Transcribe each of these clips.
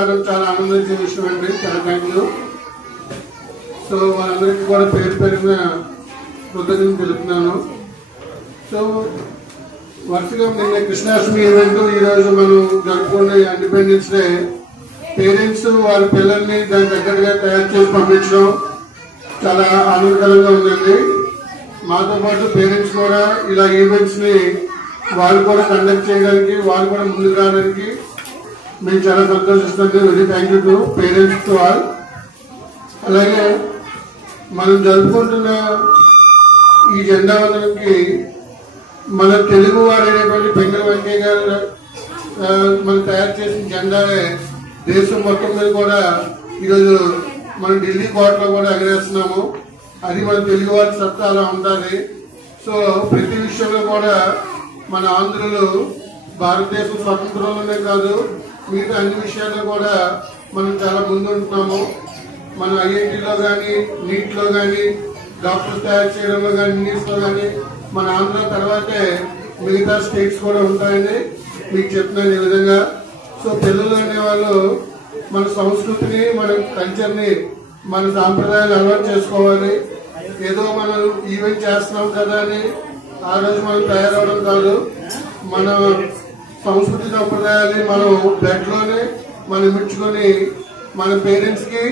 రావడం చాలా ఆనందించే విషయం అండి. చాలా థ్యాంక్ యూ. సో వాళ్ళందరికీ కూడా పేరు పేరున కృతజ్ఞతలు తెలుపుతున్నాను. సో వరుసగా నిన్న కృష్ణాష్టమి ఈవెంట్ ఈరోజు మనం జరుపుకునే ఇండిపెండెన్స్ డే పేరెంట్స్ వాళ్ళ పిల్లల్ని దాని దగ్గరగా తయారు చేసి పంపించడం చాలా ఆనందకరంగా ఉందండి. మాతో పాటు పేరెంట్స్ కూడా ఇలా ఈవెంట్స్ ని వాళ్ళు కూడా కండక్ట్ చేయడానికి వాళ్ళు కూడా ముందుకు రావడానికి మేము చాలా సంతోషిస్తుంది. Very thank you to parents to all. అలాగే మనం జరుపుకుంటున్న ఈ జెండా వందనంకి మన తెలుగు వారైనటువంటి పెంగళ వెంకయ్య గారు మనం తయారు చేసిన జెండానే దేశం మొత్తం మీద కూడా ఈరోజు మనం ఢిల్లీ కోటలో కూడా ఎగరేస్తున్నాము. అది మన తెలుగు వారి సత్తా అలా ఉండాలి. సో ప్రతి విషయంలో కూడా మన ఆంధ్రులు భారతదేశం స్వతంత్రంలోనే కాదు మిగతా అన్ని విషయాల్లో కూడా మనం చాలా ముందు ఉంటున్నాము. మన ఐఐటీలో కానీ నీట్లో కానీ డాక్టర్స్ తయారు చేయడంలో కానీ ఇంగ్లీష్లో కానీ మన ఆంధ్ర తర్వాతే మిగతా స్టేట్స్ కూడా ఉంటాయని మీకు చెప్తున్నాను ఈ విధంగా. సో పిల్లలు అనేవాళ్ళు మన సంస్కృతిని మన కల్చర్ని మన సాంప్రదాయాలు అలవాటు చేసుకోవాలి. ఏదో మనం ఈవెంట్ చేస్తున్నాం కదా అని ఆ రోజు మనం తయారవడం కాదు. మన సంస్కృతి సంప్రదాయాన్ని మనం బ్లడ్ లోనే మనం ఇచ్చుకొని మన పేరెంట్స్ కి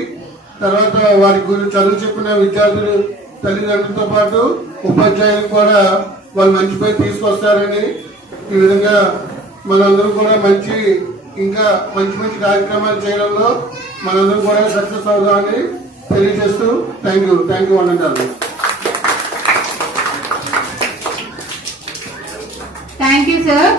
తర్వాత వారి గురించి చదువు చెప్పిన విద్యార్థులు తల్లిదండ్రులతో పాటు ఉపాధ్యాయులు కూడా వాళ్ళు మంచి పేరు తీసుకొస్తారని ఈ విధంగా మనందరం కూడా ఇంకా మంచి కార్యక్రమాలు చేయడంలో మనందరం కూడా సక్సెస్ అవుదామని తెలియజేస్తూ థ్యాంక్ యూ అనంటారు. Thank you sir.